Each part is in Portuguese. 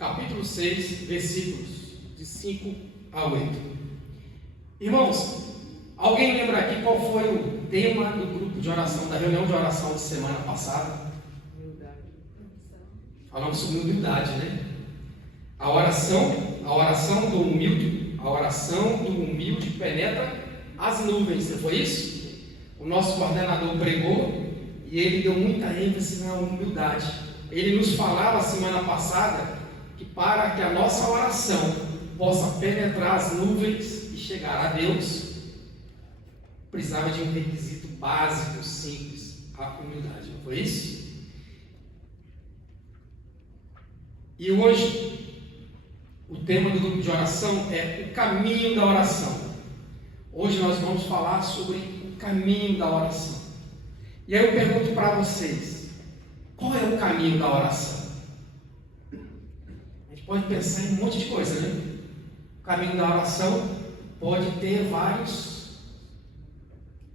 capítulo 6, versículos de 5 a 8. Irmãos, alguém lembra aqui qual foi o tema do grupo de oração, da reunião de oração de semana passada? Falamos sobre humildade, né? A oração do humilde penetra as nuvens, não foi isso? O nosso coordenador pregou e ele deu muita ênfase na humildade. Ele nos falava semana passada que para que a nossa oração possa penetrar as nuvens e chegar a Deus, precisava de um requisito básico, simples, a humildade, não foi isso? E hoje, o tema do grupo de oração é o caminho da oração. Hoje nós vamos falar sobre o caminho da oração. E aí eu pergunto para vocês, qual é o caminho da oração? A gente pode pensar em um monte de coisa, né? O caminho da oração pode ter vários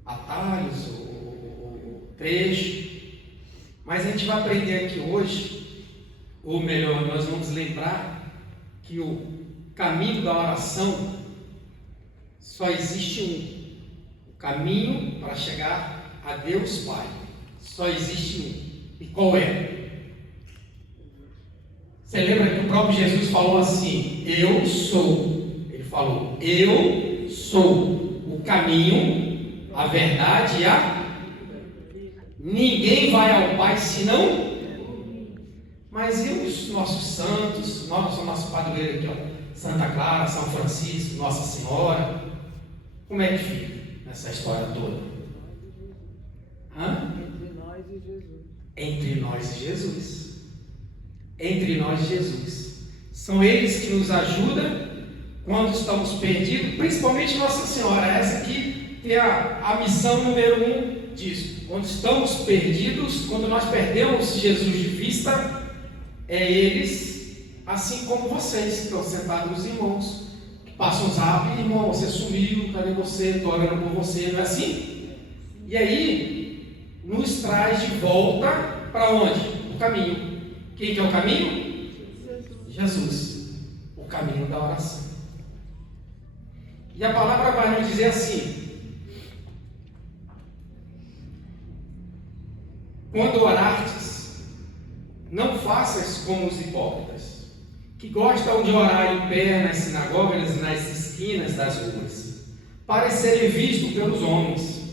atalhos ou trechos, mas a gente vai aprender aqui hoje, ou melhor, nós vamos lembrar que o caminho da oração só existe um. O caminho para chegar a Deus Pai só existe um. E qual é? Você lembra que o próprio Jesus falou assim: eu sou. Ele falou: eu sou o caminho, a verdade e a... Ninguém vai ao Pai senão... Mas e os nossos santos, nosso padroeiro aqui, ó, Santa Clara, São Francisco, Nossa Senhora, como é que fica nessa história toda? Entre nós e Jesus. Entre nós e Jesus. Entre nós e Jesus. São eles que nos ajudam quando estamos perdidos, principalmente Nossa Senhora. Essa aqui tem a missão número 1 disso. Quando estamos perdidos, quando nós perdemos Jesus de vista, é eles, assim como vocês que estão sentados, os irmãos, que passam os zap: irmão, você sumiu, cadê você? Estou orando por você, não é assim? E aí, nos traz de volta para onde? O caminho. Quem que é o caminho? Jesus. O caminho da oração. E a palavra vai nos dizer assim: quando orardes, não faças como os hipócritas, que gostam de orar em pé nas sinagogas e nas esquinas das ruas, para serem vistos pelos homens.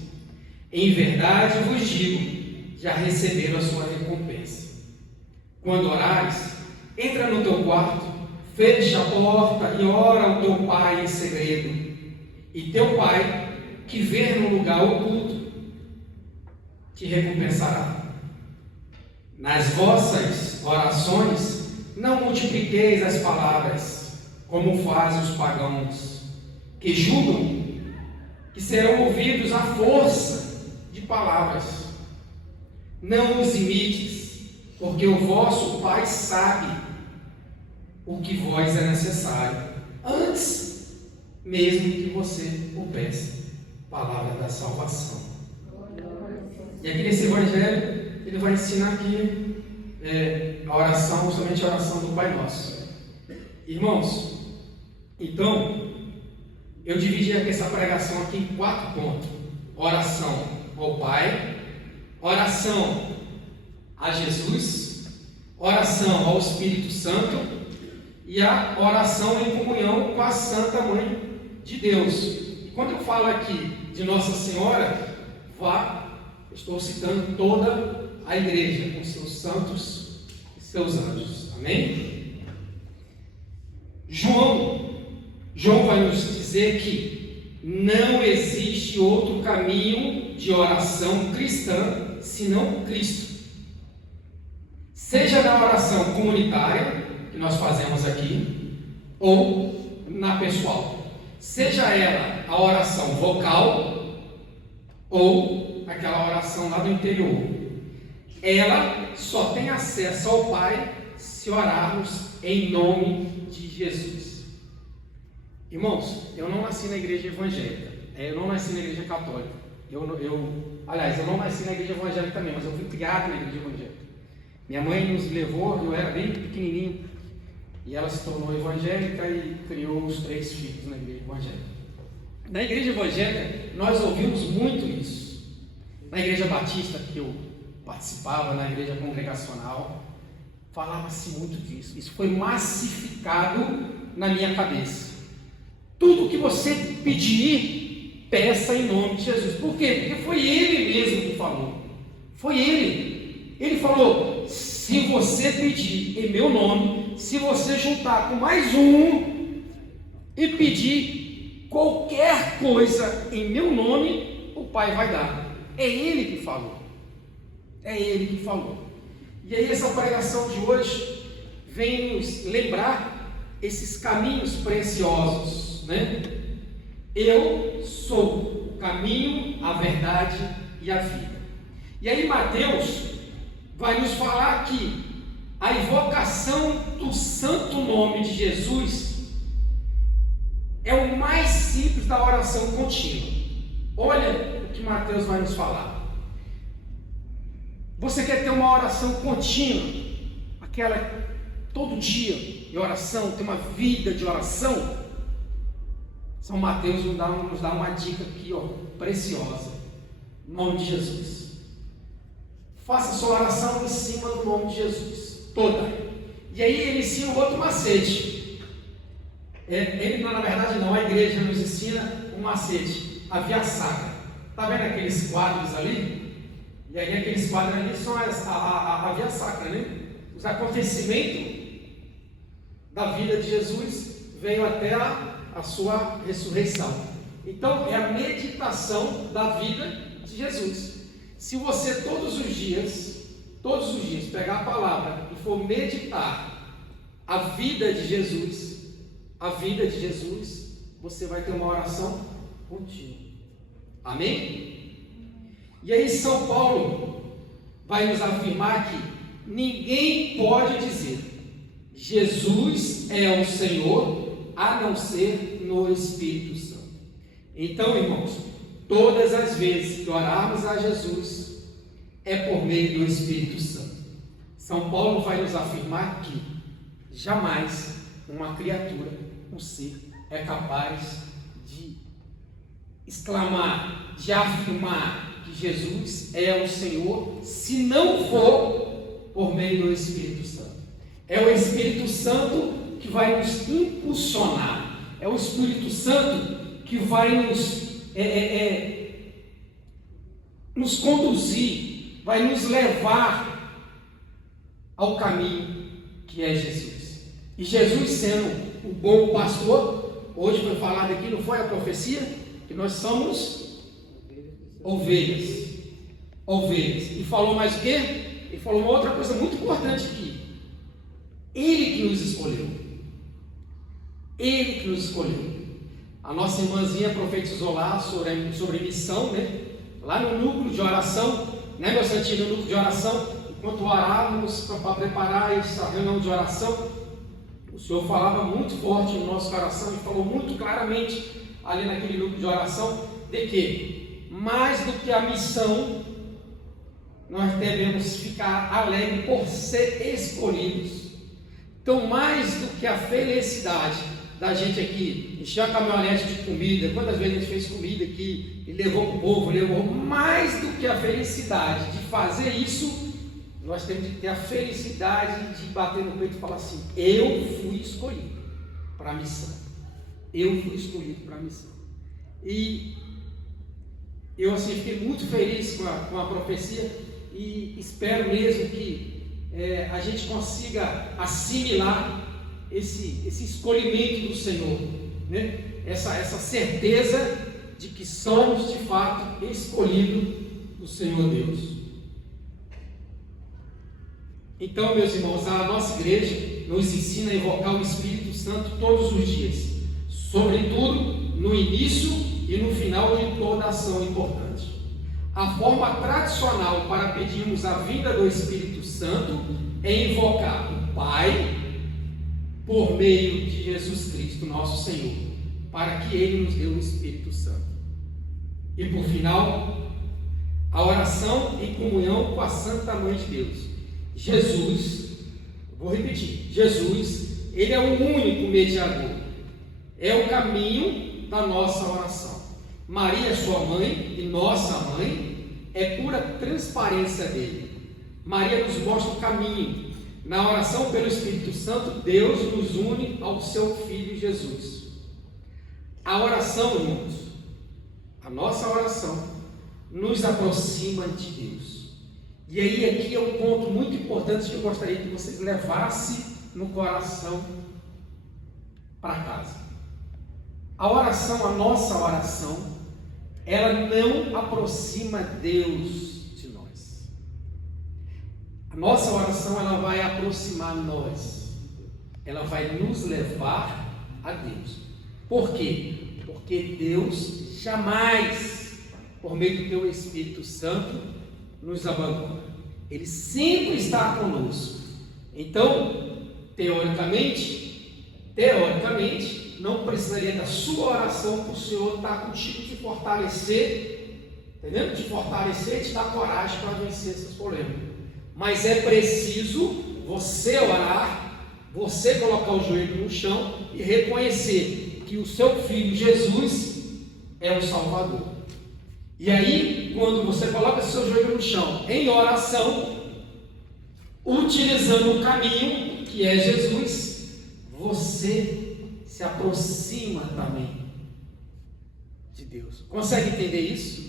Em verdade vos digo, já receberam a sua recompensa. Quando orares, entra no teu quarto, fecha a porta e ora ao teu Pai em segredo. E teu Pai, que vê no lugar oculto, te recompensará. Nas vossas orações, não multipliqueis as palavras, como fazem os pagãos, que julgam que serão ouvidos à força de palavras. Não os imites, porque o vosso Pai sabe o que vos é necessário, antes mesmo que você o peça. Palavra da salvação. E aqui nesse evangelho, ele vai ensinar aqui a oração, somente a oração do Pai Nosso. Irmãos, então, eu dividi aqui essa pregação aqui em 4 pontos: oração ao Pai, oração a Jesus, oração ao Espírito Santo e a oração em comunhão com a Santa Mãe de Deus. E quando eu falo aqui de Nossa Senhora, estou citando toda a igreja, com seus santos e seus anjos. Amém? João vai nos dizer que não existe outro caminho de oração cristã senão Cristo. Seja na oração comunitária, que nós fazemos aqui, ou na pessoal. Seja ela a oração vocal, ou aquela oração lá do interior. Ela só tem acesso ao Pai se orarmos em nome de Jesus. Irmãos, eu não nasci na igreja evangélica, eu não nasci na igreja católica, aliás, eu não nasci na igreja evangélica também, mas eu fui criado na igreja evangélica. Minha mãe nos levou, eu era bem pequenininho, E ela se tornou evangélica e criou os 3 filhos na igreja evangélica. Na igreja evangélica, nós ouvimos muito isso. Na igreja batista que eu participava, na igreja congregacional, falava-se muito disso. Isso foi massificado na minha cabeça. Tudo que você pedir, peça em nome de Jesus. Por quê? Porque foi Ele mesmo que falou. Foi Ele. Ele falou: se você pedir em meu nome, se você juntar com mais um e pedir qualquer coisa em meu nome, o Pai vai dar. É Ele que falou. É Ele que falou. E aí essa pregação de hoje vem nos lembrar esses caminhos preciosos, né? Eu sou o caminho, a verdade e a vida. E aí Mateus vai nos falar que a invocação do santo nome de Jesus é o mais simples da oração contínua. Olha o que Mateus vai nos falar. Você quer ter uma oração contínua, aquela todo dia de oração, ter uma vida de oração? São Mateus nos dá uma dica aqui, ó, preciosa. Em nome de Jesus. Faça sua oração em cima do nome de Jesus, toda. E aí ele ensina um outro macete. Ele, na verdade, não, a igreja nos ensina um macete, a via sacra. Está vendo aqueles quadros ali? E aí aqueles quadros ali são a via sacra, né? Os acontecimentos da vida de Jesus veio até a sua ressurreição. Então é a meditação da vida de Jesus. Se você todos os dias pegar a palavra e for meditar a vida de Jesus, você vai ter uma oração contínua. Amém? E aí São Paulo vai nos afirmar que ninguém pode dizer Jesus é o Senhor a não ser no Espírito Santo. Então, irmãos, todas as vezes que orarmos a Jesus é por meio do Espírito Santo. São Paulo vai nos afirmar que jamais uma criatura, um ser, é capaz de exclamar, de afirmar que Jesus é o Senhor, se não for por meio do Espírito Santo. É o Espírito Santo que vai nos impulsionar, é o Espírito Santo que vai nos conduzir, vai nos levar ao caminho que é Jesus. E Jesus, sendo o bom pastor, hoje foi falado aqui, não foi a profecia? Que nós somos ovelhas. E falou mais o quê? Ele falou uma outra coisa muito importante aqui. Ele que nos escolheu. Ele que nos escolheu. A nossa irmãzinha profetizou lá sobre missão, né? Lá no núcleo de oração, né, meu santinho, no núcleo de oração, enquanto orávamos para preparar essa reunião de oração, o Senhor falava muito forte no nosso coração e falou muito claramente ali naquele núcleo de oração de que mais do que a missão, nós devemos ficar alegres por ser escolhidos. Então, mais do que a felicidade da gente aqui, encher a caminhonete de comida, quantas vezes a gente fez comida aqui e levou para o povo, mais do que a felicidade de fazer isso, nós temos que ter a felicidade de bater no peito e falar assim: eu fui escolhido para a missão. Eu fui escolhido para a missão. E eu assim fiquei muito feliz com a profecia e espero mesmo que a gente consiga assimilar esse escolhimento do Senhor, né? Essa certeza de que somos de fato escolhidos do Senhor Deus. Então, meus irmãos, a nossa igreja nos ensina a invocar o Espírito Santo todos os dias, sobretudo no início e no final de toda ação importante. A forma tradicional para pedirmos a vinda do Espírito Santo é invocar o Pai por meio de Jesus Cristo, nosso Senhor, para que Ele nos dê o Espírito Santo. E por final, a oração em comunhão com a Santa Mãe de Deus. Jesus, vou repetir, Jesus Ele é o único mediador. É o caminho da nossa oração. Maria, sua mãe e nossa mãe, é pura transparência dele. Maria nos mostra o caminho. Na oração pelo Espírito Santo, Deus nos une ao seu Filho Jesus. A oração, irmãos, a nossa oração, nos aproxima de Deus. E aí aqui é um ponto muito importante que eu gostaria que vocês levassem no coração para casa. A oração, a nossa oração, ela não aproxima Deus de nós. A nossa oração, ela vai aproximar nós. Ela vai nos levar a Deus. Por quê? Porque Deus jamais, por meio do teu Espírito Santo, nos abandona. Ele sempre está conosco. Então, teoricamente, não precisaria da sua oração para o Senhor estar contigo, te fortalecer, entendeu? Te fortalecer, te dar coragem para vencer esses problemas. Mas é preciso você orar, você colocar o joelho no chão e reconhecer que o seu Filho Jesus é o Salvador. E aí, quando você coloca seu joelho no chão em oração, utilizando o caminho que é Jesus, você se aproxima também de Deus. Consegue entender isso?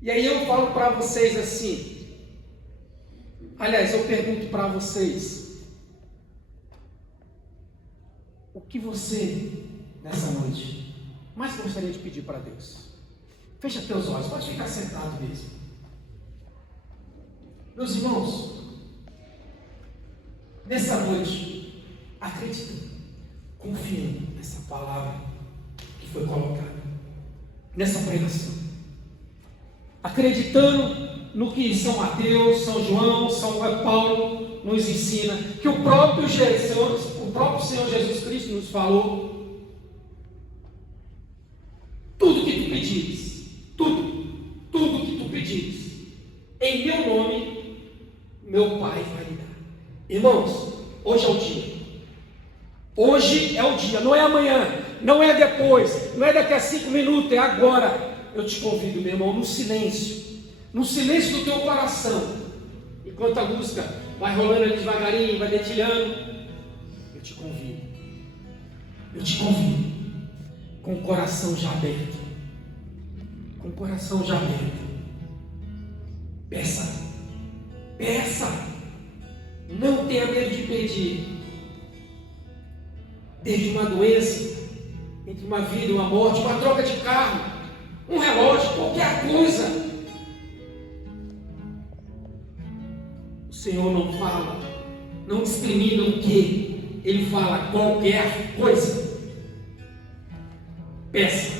E aí eu falo para vocês assim, aliás, eu pergunto para vocês, o que você, nessa noite, mais gostaria de pedir para Deus? Fecha teus olhos, pode ficar sentado mesmo. Meus irmãos, nessa noite, acreditando, confiando nessa palavra que foi colocada, nessa pregação, acreditando no que São Mateus, São João, São Paulo nos ensina, que o próprio Senhor Jesus Cristo nos falou. Tudo que tu pedires, tudo que tu pedires, em meu nome, meu Pai vai lhe dar. Irmãos, hoje é o dia. Hoje é o dia, não é amanhã, não é depois, não é daqui a 5 minutos, é agora. Eu te convido, meu irmão, no silêncio do teu coração, enquanto a música vai rolando ali devagarinho, vai detilhando, eu te convido, com o coração já aberto, peça, não tenha medo de pedir. Desde uma doença, entre uma vida e uma morte, uma troca de carro, um relógio, qualquer coisa. O Senhor não fala, não discrimina o que, Ele fala qualquer coisa. Peça.